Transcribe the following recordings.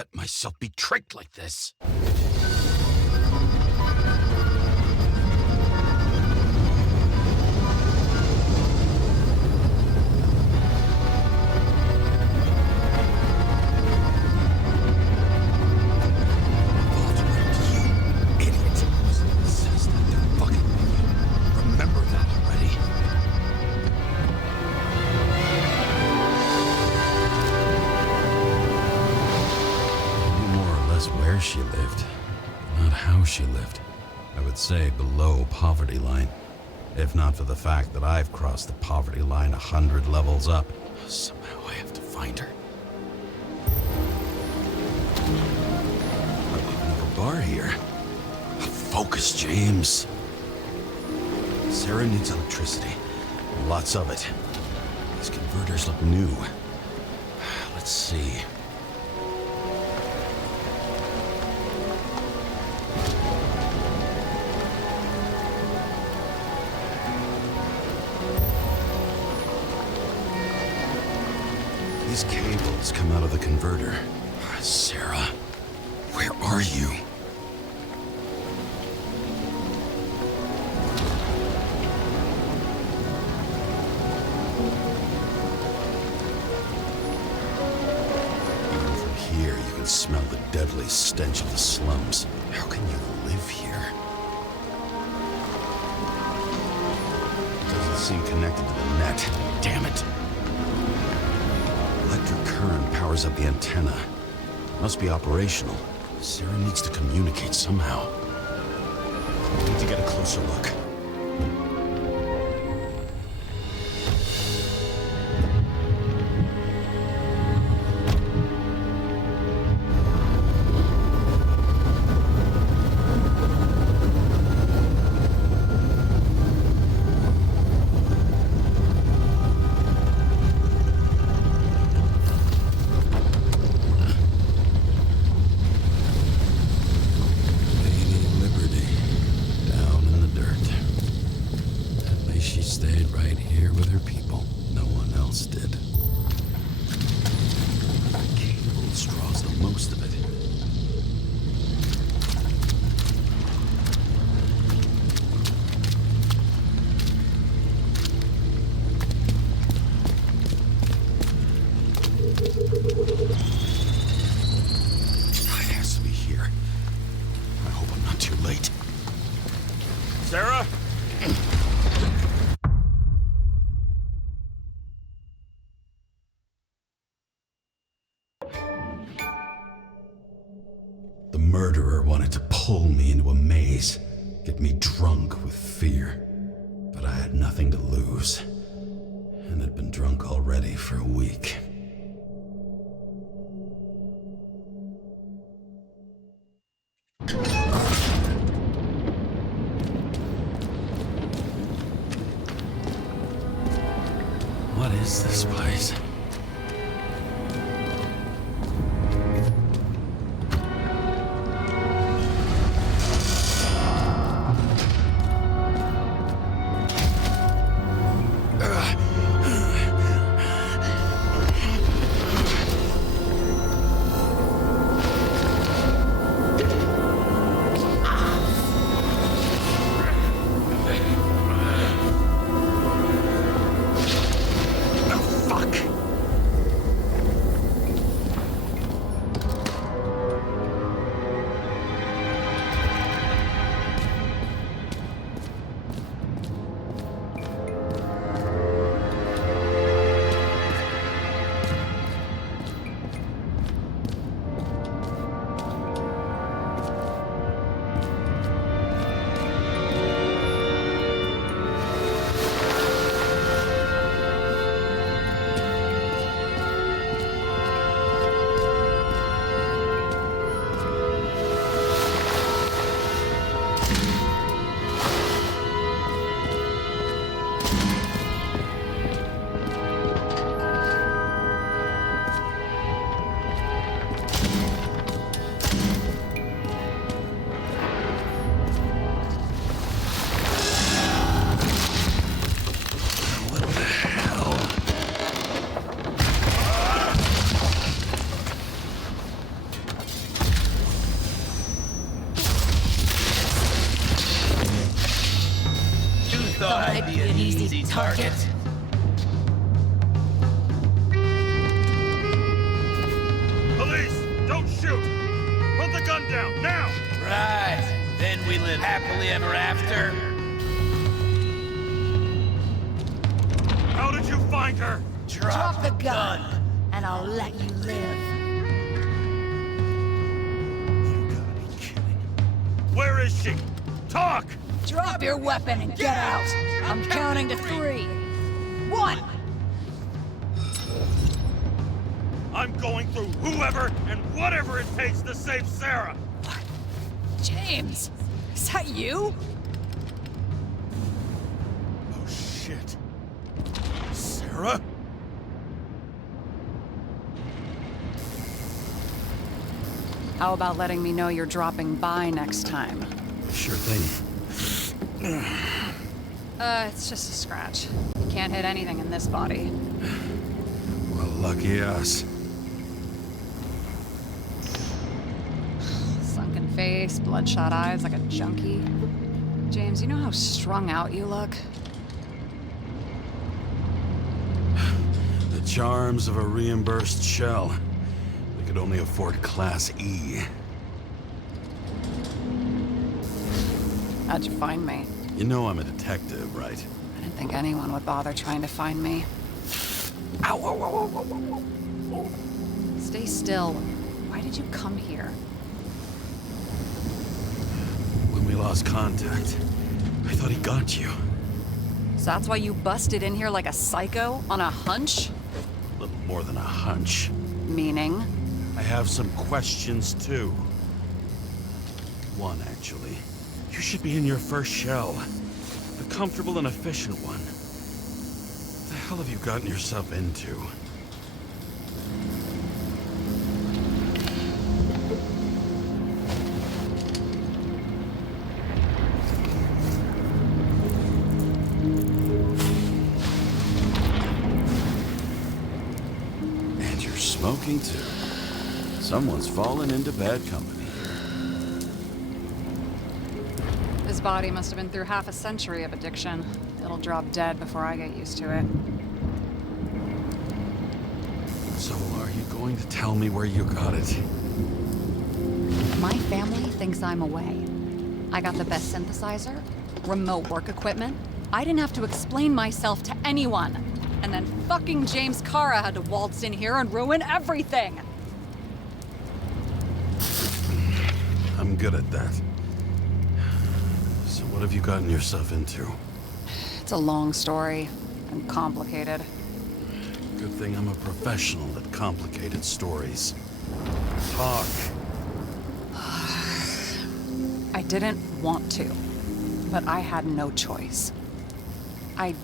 let myself be tricked like this. She lived, not how she lived. I would say below poverty line, if not for the fact that I've crossed the poverty line 100 levels up. Somehow I have to find her. I even have a bar here. Focus, James. Sarah needs electricity. Lots of it. These converters look new. Let's see. These cables come out of the converter. Sarah, where are you? Even from here, you can smell the deadly stench of the slums. How can you live here? It doesn't seem connected to the net. Damn it! Electric current powers up the antenna. Must be operational. Sarah needs to communicate somehow. I need to get a closer look. Sarah? The murderer wanted to pull me into a maze, get me drunk with fear. But I had nothing to lose, and had been drunk already for a week. What is this place? target. Police! Don't shoot! Put the gun down, now! Right. Then we live happily ever after. How did you find her? Drop the gun, and I'll let you live. You gotta be kidding. Where is she? Talk! Drop your weapon and get out. I'm counting to 3. 1. I'm going through whoever and whatever it takes to save Sarah! James, is that you? Oh shit. Sarah? How about letting me know you're dropping by next time? Sure thing. It's just a scratch. Can't hit anything in this body. Well, lucky us. Sunken face, bloodshot eyes like a junkie. James, you know how strung out you look? The charms of a reimbursed shell. They could only afford Class E. How'd you find me? You know I'm a detective, right? I didn't think anyone would bother trying to find me. Ow, ow, ow, ow, ow, ow. Stay still. Why did you come here? When we lost contact, I thought he got you. So that's why you busted in here like a psycho on a hunch? A little more than a hunch. Meaning? I have some questions, too. One, actually. You should be in your first shell. The comfortable and efficient one. What the hell have you gotten yourself into? And you're smoking, too. Someone's fallen into bad company. His body must have been through half a century of addiction. It'll drop dead before I get used to it. So are you going to tell me where you got it? My family thinks I'm away. I got the best synthesizer, remote work equipment. I didn't have to explain myself to anyone. And then fucking James Kara had to waltz in here and ruin everything. I'm good at that. So what have you gotten yourself into? It's a long story and complicated. Good thing I'm a professional at complicated stories. Talk. I didn't want to, but I had no choice. I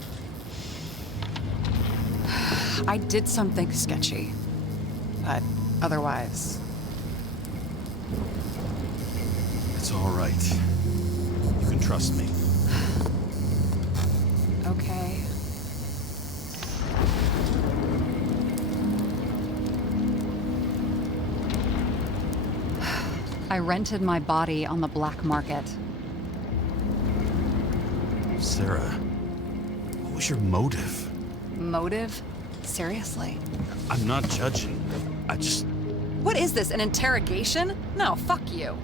did something sketchy, but otherwise... It's all right. You can trust me. Okay. I rented my body on the black market. Sarah, what was your motive? Motive? Seriously? I'm not judging. I just... What is this, an interrogation? No, fuck you.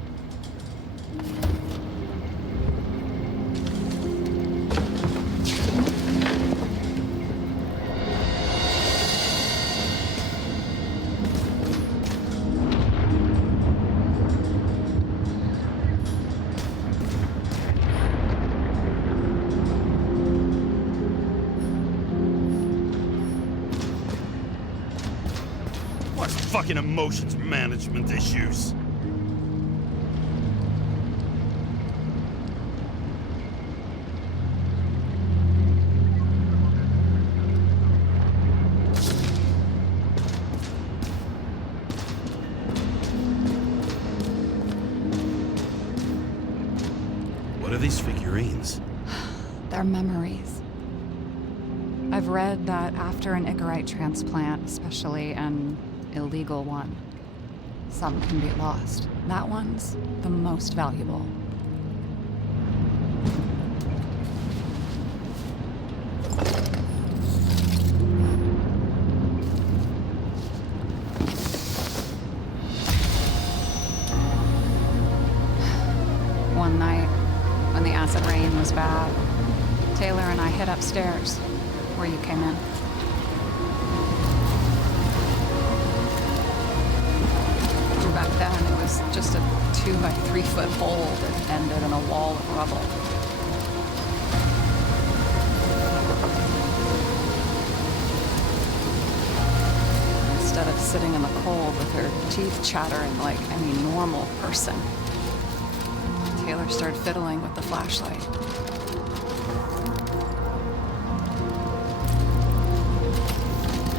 What fucking emotions management issues? What are these figurines? They're memories. I've read that after an Icarite transplant, especially an illegal one, some can be lost. That one's the most valuable. one night, when the acid rain was bad, Taylor and I hid upstairs, where you came in. Back then, it was just a 2 by 3 foot hole that ended in a wall of rubble. Instead of sitting in the cold with her teeth chattering like any normal person, Taylor started fiddling with the flashlight.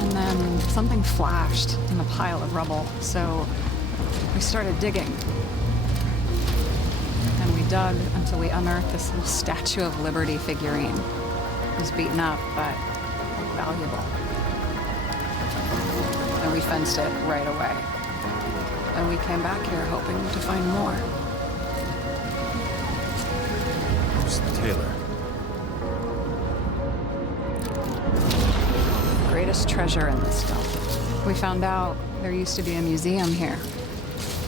And then something flashed in the pile of rubble, so we started digging. And we dug until we unearthed this little Statue of Liberty figurine. It was beaten up, but valuable. And we fenced it right away. And we came back here hoping to find more. Who's Taylor? Greatest treasure in this dump. We found out there used to be a museum here.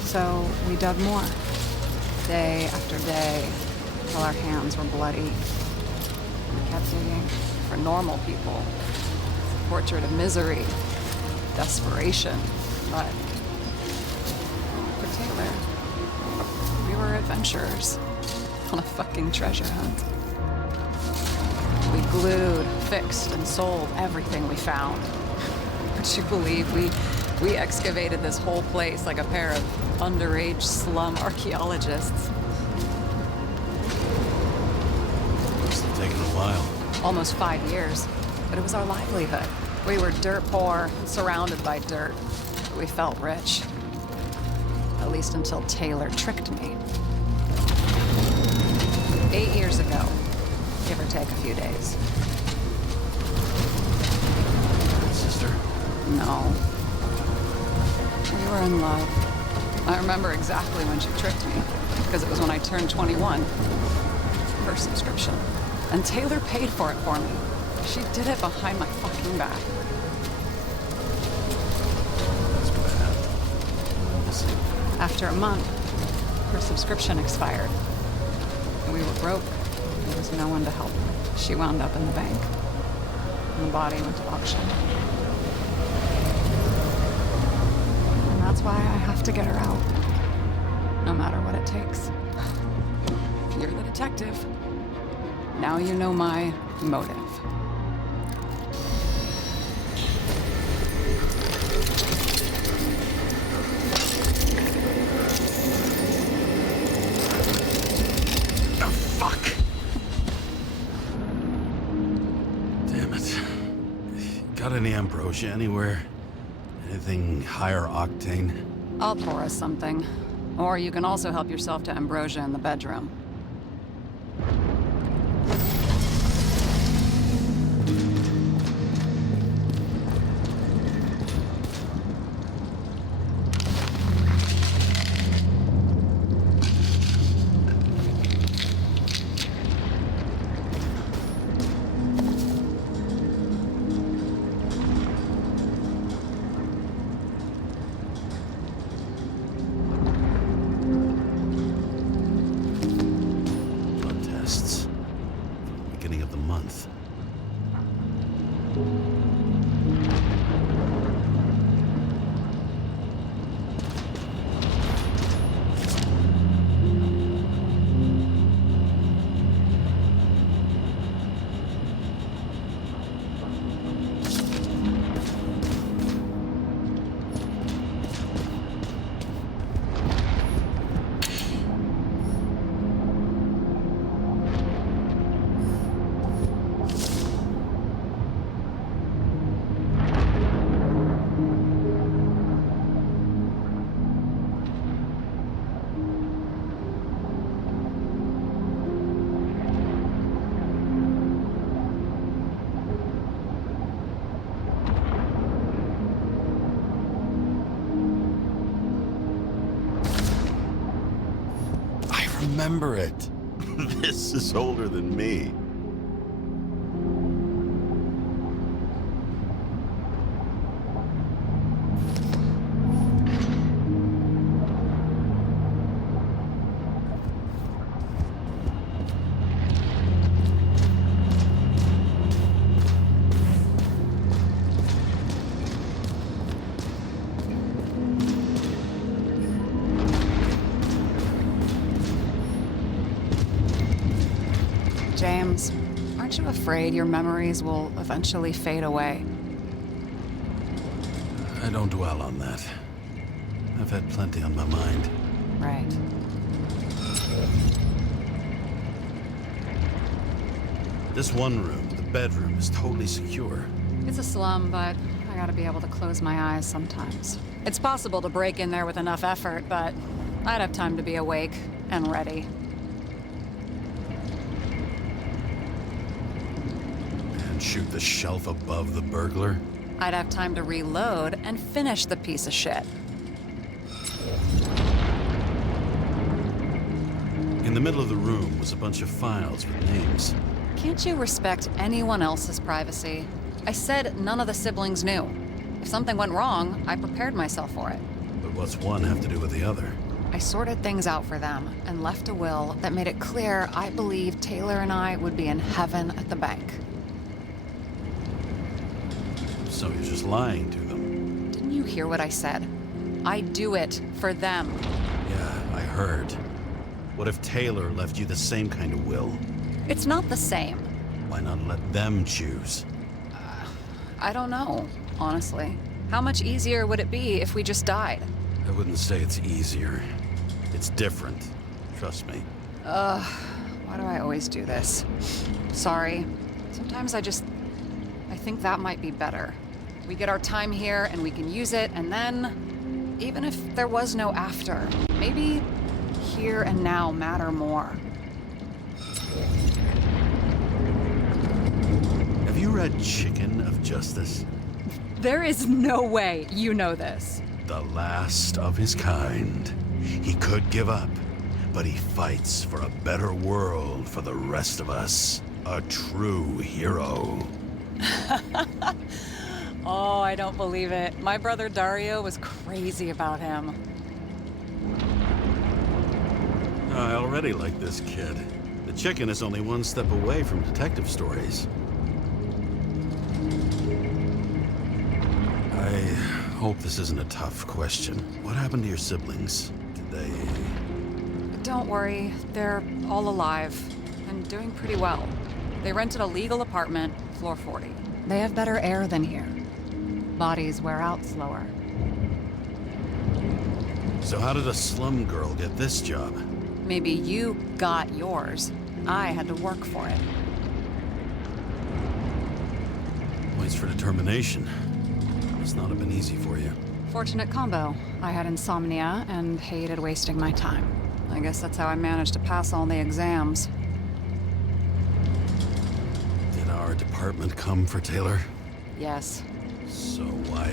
So we dug more, day after day, till our hands were bloody. We kept digging for normal people, portrait of misery, desperation, but for Taylor, we were adventurers on a fucking treasure hunt. We glued, fixed, and sold everything we found. Would you believe we excavated this whole place like a pair of underage slum archaeologists? Must have taken a while. Almost 5 years, but it was our livelihood. We were dirt poor, surrounded by dirt, but we felt rich. At least until Taylor tricked me. 8 years ago, give or take a few days. Sister? No. We were in love. I remember exactly when she tricked me, because it was when I turned 21. Her subscription. And Taylor paid for it for me. She did it behind my fucking back. That's bad. Listen. After a month, her subscription expired. And we were broke. There was no one to help. She wound up in the bank. And the body went to auction. And that's why I have to get her out. No matter what it takes. You're the detective. Now you know my motive. Oh, fuck! Damn it. Got any ambrosia anywhere? Anything higher octane? I'll pour us something. Or you can also help yourself to ambrosia in the bedroom. Blood tests. From the beginning of the month. Remember it. This is older than me. James, aren't you afraid your memories will eventually fade away? I don't dwell on that. I've had plenty on my mind. Right. This one room, the bedroom, is totally secure. It's a slum, but I gotta be able to close my eyes sometimes. It's possible to break in there with enough effort, but I'd have time to be awake and ready. And shoot the shelf above the burglar? I'd have time to reload and finish the piece of shit. In the middle of the room was a bunch of files with names. Can't you respect anyone else's privacy? I said none of the siblings knew. If something went wrong, I prepared myself for it. But what's one have to do with the other? I sorted things out for them and left a will that made it clear I believed Taylor and I would be in heaven at the bank. So you're just lying to them? Didn't you hear what I said? I do it for them. Yeah, I heard. What if Taylor left you the same kind of will? It's not the same. Why not let them choose? I don't know, honestly. How much easier would it be if we just died? I wouldn't say it's easier. It's different. Trust me. Why do I always do this? Sorry. Sometimes I think that might be better. We get our time here and we can use it, and then, even if there was no after, maybe here and now matter more. Have you read Chicken of Justice? There is no way you know this. The last of his kind. He could give up, but he fights for a better world for the rest of us. A true hero. Oh, I don't believe it. My brother Dario was crazy about him. I already like this kid. The chicken is only one step away from detective stories. I hope this isn't a tough question. What happened to your siblings? Did they... Don't worry, they're all alive and doing pretty well. They rented a legal apartment, floor 40. They have better air than here. Bodies wear out slower. So how did a slum girl get this job? Maybe you got yours. I had to work for it. Points for determination. Must not have been easy for you. Fortunate combo. I had insomnia and hated wasting my time. I guess that's how I managed to pass all the exams. Did our department come for Taylor? Yes. So why...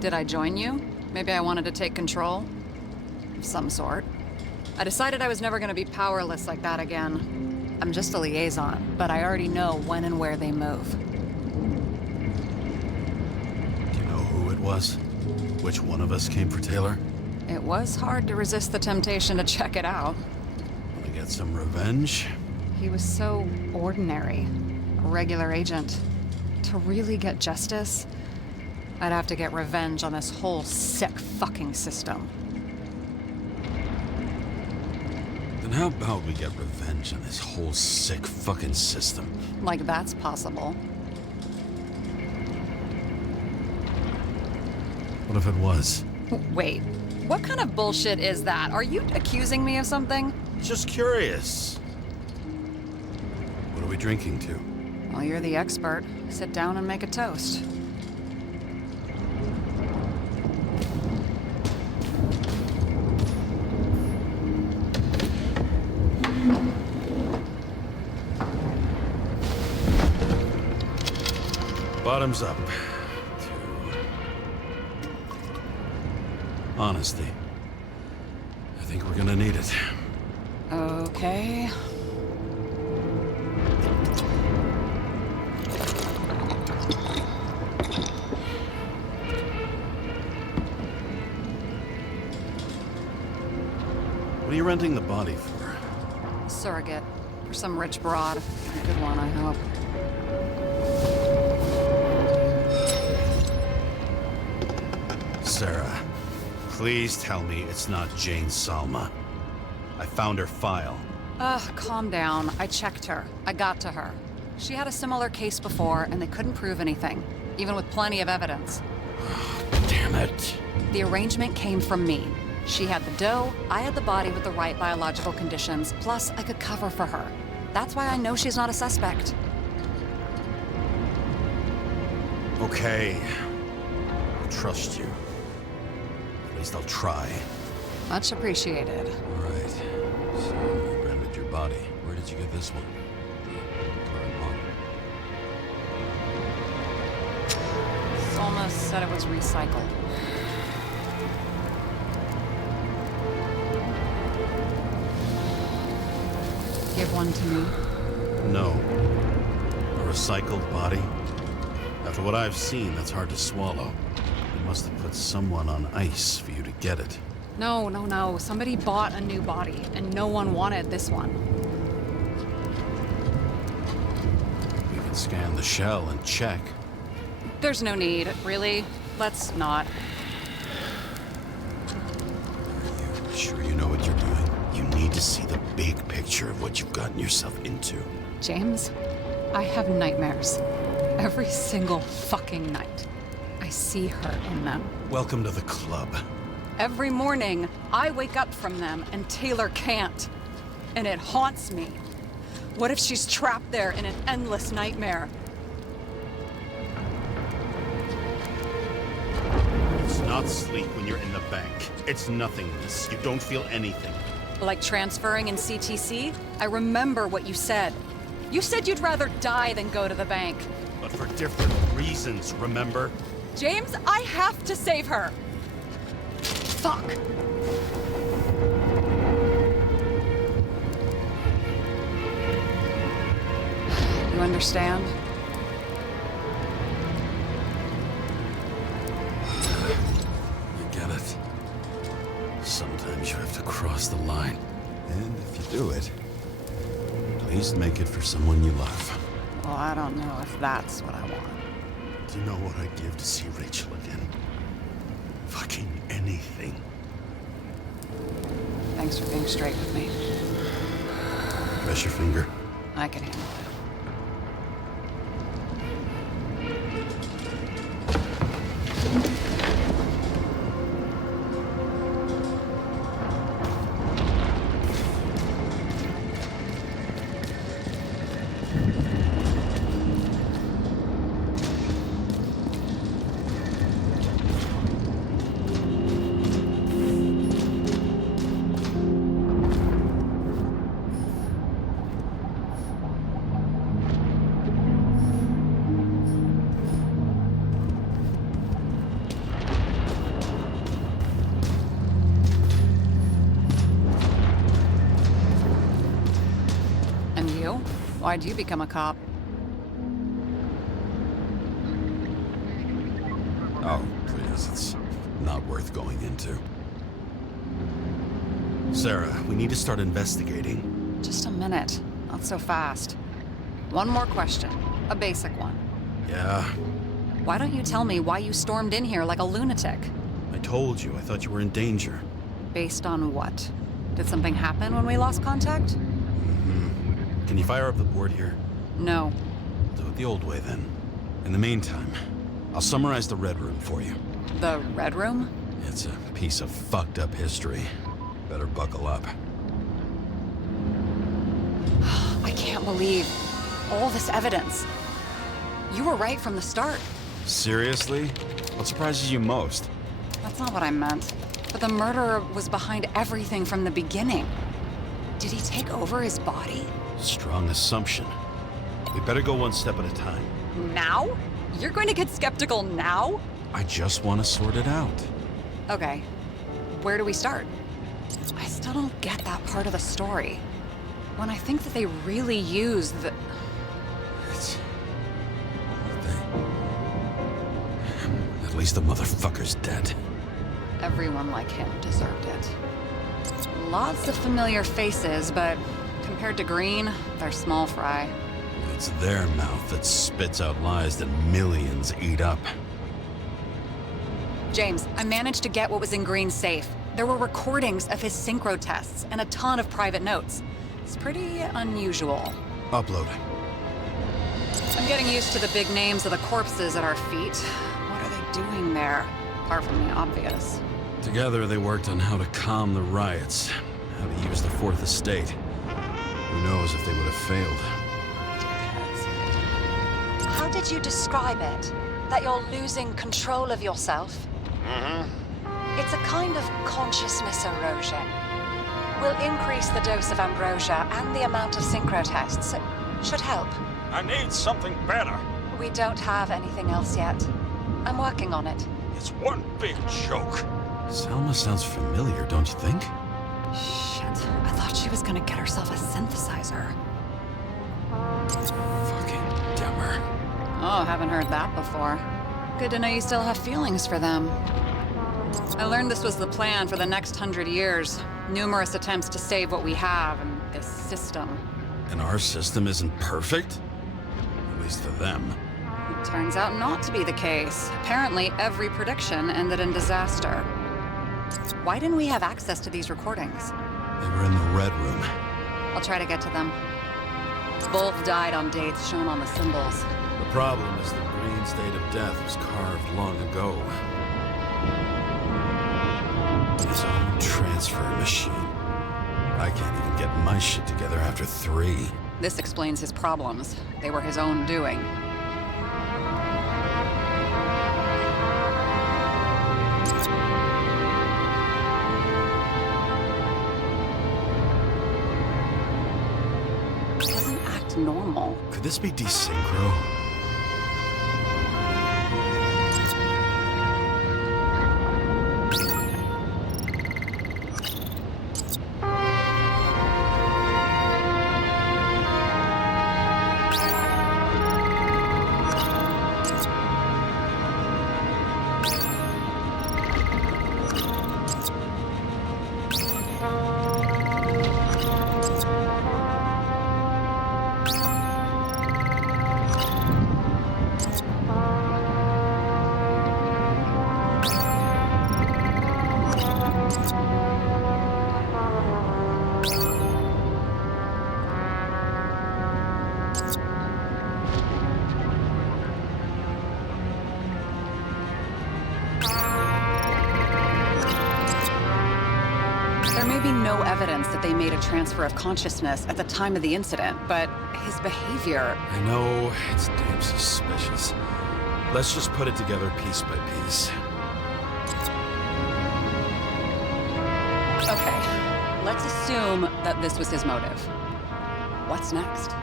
Did I join you? Maybe I wanted to take control? Of some sort. I decided I was never gonna be powerless like that again. I'm just a liaison, but I already know when and where they move. Do you know who it was? Which one of us came for Taylor? It was hard to resist the temptation to check it out. Want to get some revenge? He was so ordinary. A regular agent. To really get justice, I'd have to get revenge on this whole sick fucking system. Then how about we get revenge on this whole sick fucking system? Like that's possible. What if it was? Wait, what kind of bullshit is that? Are you accusing me of something? Just curious. What are we drinking to? Well, you're the expert. Sit down and make a toast. Bottoms up. To honesty. I think we're gonna need it. Okay. What are you renting the body for? Surrogate. For some rich broad. A good one, I hope. Sarah, please tell me it's not Jane Salma. I found her file. Calm down. I checked her. I got to her. She had a similar case before, and they couldn't prove anything, even with plenty of evidence. Damn it. The arrangement came from me. She had the dough, I had the body with the right biological conditions, plus I could cover for her. That's why I know she's not a suspect. Okay. I'll trust you. At least I'll try. Much appreciated. All right. So, you rented your body. Where did you get this one? Current model. Almost said it was recycled. Give one to me. No. A recycled body? After what I've seen, that's hard to swallow. You must have put someone on ice for you to get it. No. Somebody bought a new body, and no one wanted this one. We can scan the shell and check. There's no need, really. Let's not. Are you sure you know what you're doing? You need to see the big picture of what you've gotten yourself into. James, I have nightmares. Every single fucking night. I see her in them. Welcome to the club. Every morning, I wake up from them and Taylor can't. And it haunts me. What if she's trapped there in an endless nightmare? It's not sleep when you're in the bank. It's nothingness. You don't feel anything. Like transferring in CTC? I remember what you said. You said you'd rather die than go to the bank. But for different reasons, remember? James, I have to save her. Fuck. You understand? I get it. Sometimes you have to cross the line. And if you do it, please make it for someone you love. Well, I don't know if that's what I want. Do you know what I'd give to see Rachel again? Fucking anything. Thanks for being straight with me. Press your finger. I can handle it. And you? Why'd you become a cop? Oh, please, it's not worth going into. Sarah, we need to start investigating. Just a minute. Not so fast. One more question. A basic one. Yeah, Why don't you tell me why you stormed in here like a lunatic? I told you. I thought you were in danger. Based on what? Did something happen when we lost contact? Can you fire up the board here? No. Do it the old way, then. In the meantime, I'll summarize the Red Room for you. The Red Room? It's a piece of fucked up history. Better buckle up. I can't believe all this evidence. You were right from the start. Seriously? What surprises you most? That's not what I meant. But the murderer was behind everything from the beginning. Did he take over his body? Strong assumption. We better go one step at a time. Now? You're going to get skeptical now? I just want to sort it out. Okay. Where do we start? I still don't get that part of the story. When I think that they really used the... It's... At least the motherfucker's dead. Everyone like him deserved it. Lots of familiar faces, but compared to Green, they're small fry. It's their mouth that spits out lies that millions eat up. James, I managed to get what was in Green's safe. There were recordings of his synchro tests and a ton of private notes. It's pretty unusual. Upload. I'm getting used to the big names of the corpses at our feet. What are they doing there? Apart from the obvious. Together they worked on how to calm the riots, how to use the Fourth Estate. Who knows if they would have failed. How did you describe it? That you're losing control of yourself? It's a kind of consciousness erosion. We'll increase the dose of ambrosia and the amount of synchro tests. It should help. I need something better. We don't have anything else yet. I'm working on it. It's one big joke. Selma sounds familiar, don't you think? Shit, I thought she was gonna get herself a synthesizer. Fucking dumber. Oh, haven't heard that before. Good to know you still have feelings for them. I learned this was the plan for the next 100 years. Numerous attempts to save what we have in this system. And our system isn't perfect? At least for them. It turns out not to be the case. Apparently, every prediction ended in disaster. Why didn't we have access to these recordings? They were in the Red Room. I'll try to get to them. Both died on dates shown on the symbols. The problem is the green state of death was carved long ago. His own transfer machine. I can't even get my shit together after 3. This explains his problems. They were his own doing. He doesn't act normal. Could this be desynchro? There may be no evidence that they made a transfer of consciousness at the time of the incident, but his behavior... I know, it's damn suspicious. Let's just put it together piece by piece. Okay, let's assume that this was his motive. What's next?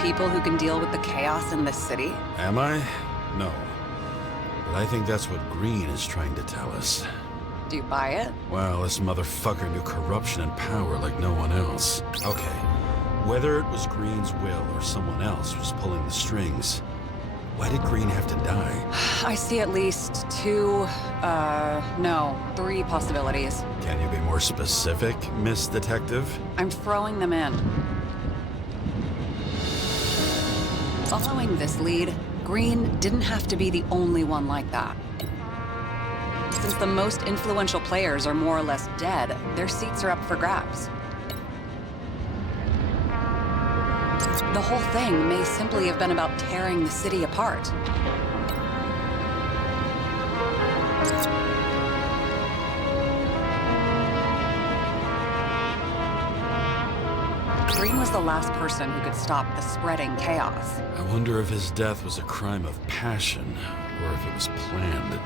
People who can deal with the chaos in this city? Am I? No. But I think that's what Green is trying to tell us. Do you buy it? Well, this motherfucker knew corruption and power like no one else. Okay, whether it was Green's will or someone else was pulling the strings, why did Green have to die? I see at least 3 possibilities. Can you be more specific, Miss Detective? I'm throwing them in. Following this lead, Green didn't have to be the only one like that. Since the most influential players are more or less dead, their seats are up for grabs. The whole thing may simply have been about tearing the city apart. Green was the last person who could stop the spreading chaos. I wonder if his death was a crime of passion, or if it was planned.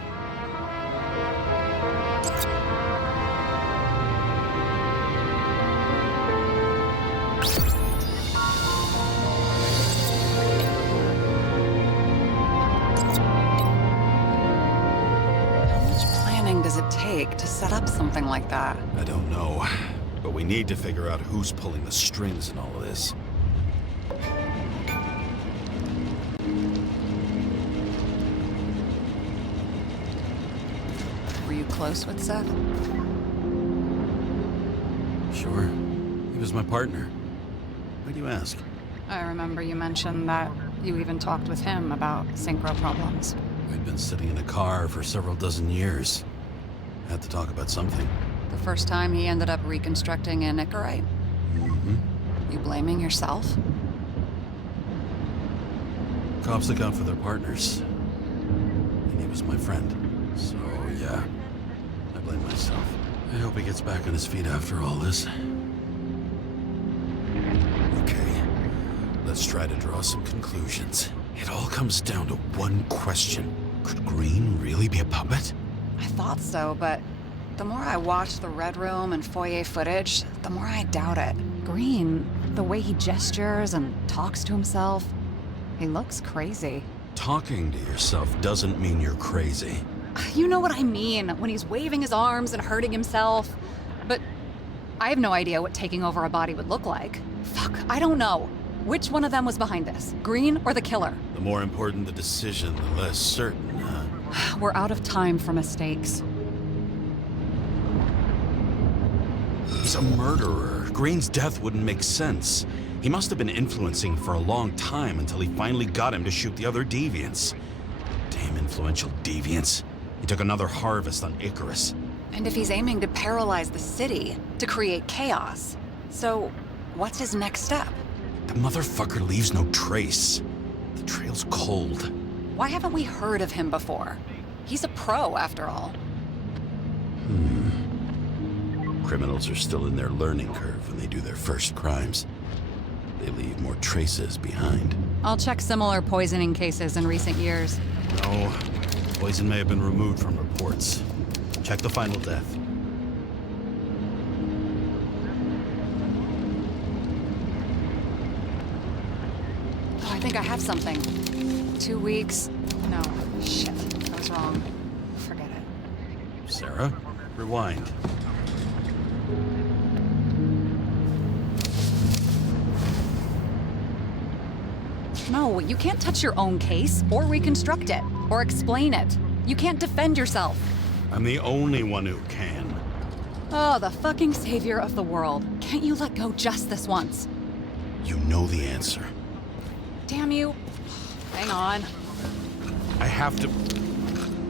does it take to set up something like that? I don't know, but we need to figure out who's pulling the strings in all of this. Were you close with Seth? Sure. He was my partner. Why do you ask? I remember you mentioned that you even talked with him about synchro problems. We'd been sitting in a car for several dozen years. Had to talk about something. The first time he ended up reconstructing a Nicorite? Mm-hmm. You blaming yourself? Cops look out for their partners. And he was my friend. So, yeah. I blame myself. I hope he gets back on his feet after all this. Okay. Let's try to draw some conclusions. It all comes down to one question. Could Green really be a puppet? I thought so, but the more I watch the Red Room and foyer footage, the more I doubt it. Green, the way he gestures and talks to himself, he looks crazy. Talking to yourself doesn't mean you're crazy. You know what I mean, when he's waving his arms and hurting himself. But I have no idea what taking over a body would look like. Fuck, I don't know. Which one of them was behind this? Green or the killer? The more important the decision, the less certain, huh? We're out of time for mistakes. He's a murderer. Green's death wouldn't make sense. He must have been influencing for a long time until he finally got him to shoot the other deviants. Damn influential deviants. He took another harvest on Icarus. And if he's aiming to paralyze the city, to create chaos, so what's his next step? The motherfucker leaves no trace. The trail's cold. Why haven't we heard of him before? He's a pro, after all. Criminals are still in their learning curve when they do their first crimes. They leave more traces behind. I'll check similar poisoning cases in recent years. No, poison may have been removed from reports. Check the final death. Oh, I think I have something. 2 weeks. No, shit. I was wrong. Forget it. Sarah, rewind. No, you can't touch your own case, or reconstruct it, or explain it. You can't defend yourself. I'm the only one who can. Oh, the fucking savior of the world. Can't you let go just this once? You know the answer. Damn you. Hang on. I have to...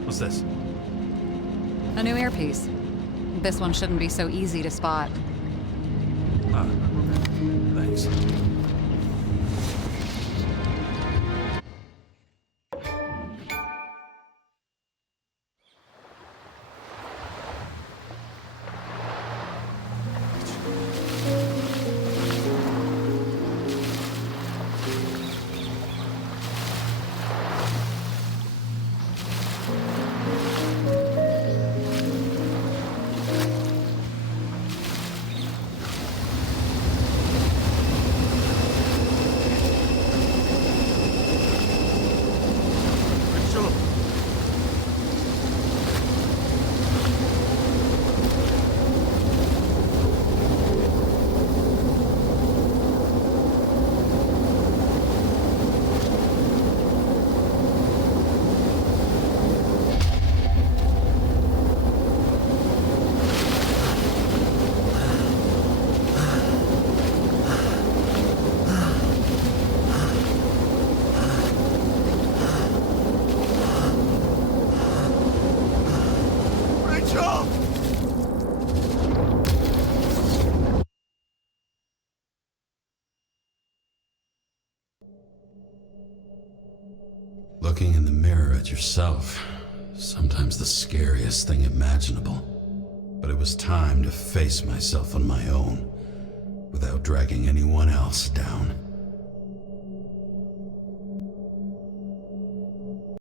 What's this? A new earpiece. This one shouldn't be so easy to spot. Ah, thanks. Looking in the mirror at yourself, sometimes the scariest thing imaginable. But it was time to face myself on my own, without dragging anyone else down.